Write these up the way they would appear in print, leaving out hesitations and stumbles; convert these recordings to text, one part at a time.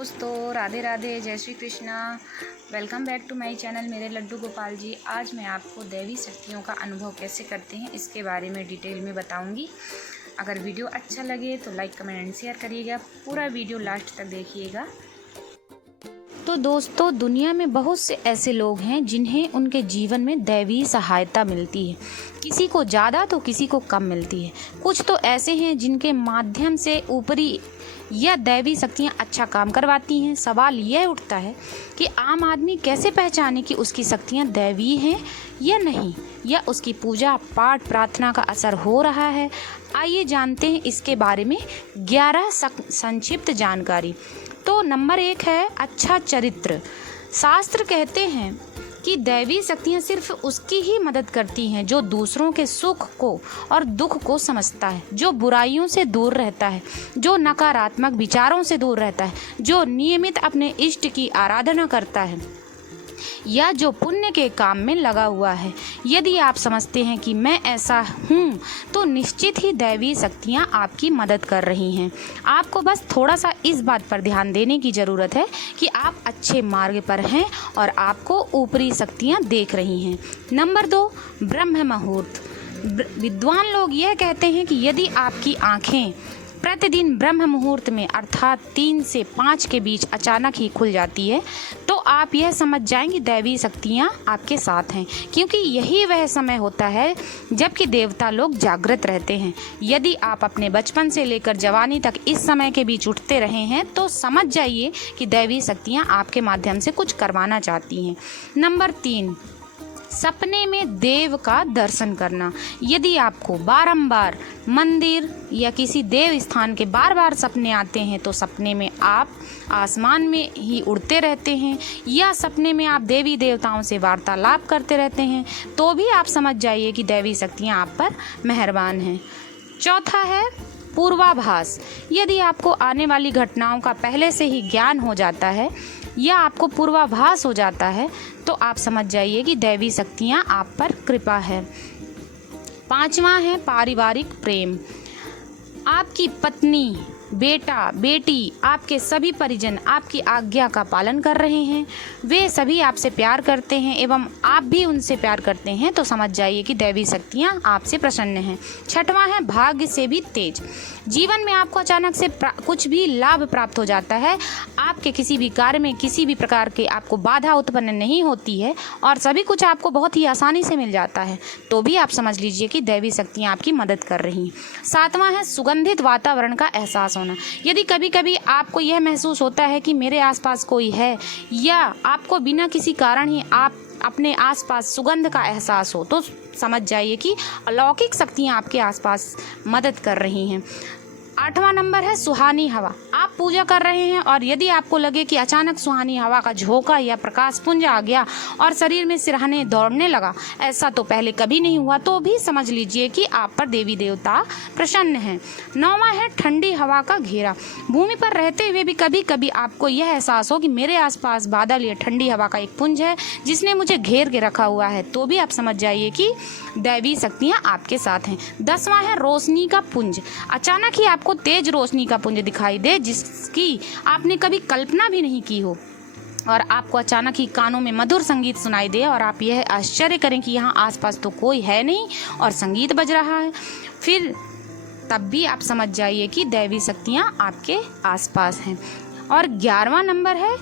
दोस्तों राधे राधे, जय Shri Krishna. Welcome back to my channel मेरे लड्डू गोपाल जी। आज मैं आपको दैवी शक्तियों का अनुभव कैसे करते हैं इसके बारे में डिटेल में बताऊंगी। अगर वीडियो अच्छा लगे तो लाइक कमेंट एंड शेयर करिएगा। पूरा वीडियो लास्ट तक देखिएगा। तो दोस्तों, दुनिया में बहुत से ऐसे लोग हैं जिन्हें उनके जीवन में दैवी सहायता मिलती है। किसी को ज़्यादा तो किसी को कम मिलती है। कुछ तो ऐसे हैं जिनके माध्यम से ऊपरी या दैवी शक्तियाँ अच्छा काम करवाती हैं। सवाल यह उठता है कि आम आदमी कैसे पहचाने कि उसकी शक्तियाँ दैवी हैं या नहीं, या उसकी पूजा पाठ प्रार्थना का असर हो रहा है। आइए जानते हैं इसके बारे में 11 संक्षिप्त जानकारी। तो नंबर 1 है अच्छा चरित्र। शास्त्र कहते हैं कि दैवी शक्तियाँ सिर्फ उसकी ही मदद करती हैं जो दूसरों के सुख को और दुख को समझता है, जो बुराइयों से दूर रहता है, जो नकारात्मक विचारों से दूर रहता है, जो नियमित अपने इष्ट की आराधना करता है या जो पुण्य के काम में लगा हुआ है। यदि आप समझते हैं कि मैं ऐसा हूँ तो निश्चित ही दैवी शक्तियाँ आपकी मदद कर रही हैं। आपको बस थोड़ा सा इस बात पर ध्यान देने की ज़रूरत है कि आप अच्छे मार्ग पर हैं और आपको ऊपरी शक्तियाँ देख रही हैं। नंबर 2, ब्रह्म मुहूर्त। विद्वान लोग यह कहते हैं कि यदि आपकी आँखें प्रतिदिन ब्रह्म मुहूर्त में अर्थात 3 से 5 के बीच अचानक ही खुल जाती है तो आप यह समझ जाएंगे दैवी शक्तियाँ आपके साथ हैं, क्योंकि यही वह समय होता है जबकि देवता लोग जागृत रहते हैं। यदि आप अपने बचपन से लेकर जवानी तक इस समय के बीच उठते रहे हैं तो समझ जाइए कि दैवी शक्तियाँ आपके माध्यम से कुछ करवाना चाहती हैं। नंबर 3, सपने में देव का दर्शन करना। यदि आपको बारंबार मंदिर या किसी देव स्थान के बार सपने आते हैं तो सपने में आप आसमान में ही उड़ते रहते हैं या सपने में आप देवी देवताओं से वार्तालाप करते रहते हैं तो भी आप समझ जाइए कि दैवी शक्तियाँ आप पर मेहरबान हैं। चौथा है पूर्वाभास। यदि आपको आने वाली घटनाओं का पहले से ही ज्ञान हो जाता है या आपको पूर्वाभास हो जाता है तो आप समझ जाइए कि दैवी शक्तियाँ आप पर कृपा है। 5वां है पारिवारिक प्रेम। आपकी पत्नी, बेटा, बेटी, आपके सभी परिजन आपकी आज्ञा का पालन कर रहे हैं, वे सभी आपसे प्यार करते हैं एवं आप भी उनसे प्यार करते हैं तो समझ जाइए कि दैवी शक्तियाँ आपसे प्रसन्न हैं। 6वां है भाग्य से भी तेज। जीवन में आपको अचानक से कुछ भी लाभ प्राप्त हो जाता है। आपके किसी भी कार्य में किसी भी प्रकार के आपको बाधा उत्पन्न नहीं होती है और सभी कुछ आपको बहुत ही आसानी से मिल जाता है तो भी आप समझ लीजिए कि दैवी शक्तियाँ आपकी मदद कर रही हैं। 7वां है सुगंधित वातावरण का एहसास होना। यदि कभी कभी आपको यह महसूस होता है कि मेरे आसपास कोई है या आपको बिना किसी कारण ही आप अपने आसपास सुगंध का एहसास हो तो समझ जाइए कि अलौकिक शक्तियाँ आपके आसपास मदद कर रही हैं। 8वां नंबर है सुहानी हवा। आप पूजा कर रहे हैं और यदि आपको लगे कि अचानक सुहानी हवा का झोंका या प्रकाश पुंज आ गया और शरीर में सिरहाने दौड़ने लगा, ऐसा तो पहले कभी नहीं हुआ, तो भी समझ लीजिए कि आप पर देवी देवता प्रसन्न हैं। 9वां है ठंडी हवा का घेरा। भूमि पर रहते हुए भी कभी कभी आपको यह एहसास हो कि मेरे आसपास बादल या ठंडी हवा का एक पुंज है जिसने मुझे घेर के रखा हुआ है तो भी आप समझ जाइए कि दैवी शक्तियाँ आपके साथ हैं। 10वां है रोशनी का पुंज। अचानक ही आपको तेज रोशनी का पुंज दिखाई दे जिसकी आपने कभी कल्पना भी नहीं की हो और आपको अचानक ही कानों में मधुर संगीत सुनाई दे और आप यह आश्चर्य करें कि यहाँ आसपास तो कोई है नहीं और संगीत बज रहा है, फिर तब भी आप समझ जाइए कि दैवी शक्तियाँ आपके आसपास हैं। और 11वां नंबर है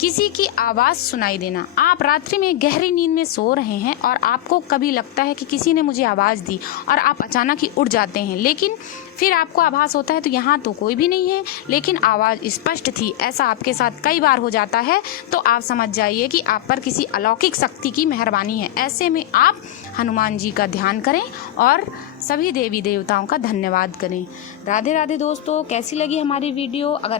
किसी की आवाज़ सुनाई देना। आप रात्रि में गहरी नींद में सो रहे हैं और आपको कभी लगता है कि किसी ने मुझे आवाज़ दी और आप अचानक ही उठ जाते हैं, लेकिन फिर आपको आभास होता है तो यहाँ तो कोई भी नहीं है लेकिन आवाज़ स्पष्ट थी। ऐसा आपके साथ कई बार हो जाता है तो आप समझ जाइए कि आप पर किसी अलौकिक शक्ति की मेहरबानी है। ऐसे में आप हनुमान जी का ध्यान करें और सभी देवी देवताओं का धन्यवाद करें। राधे राधे दोस्तों, कैसी लगी हमारी वीडियो? अगर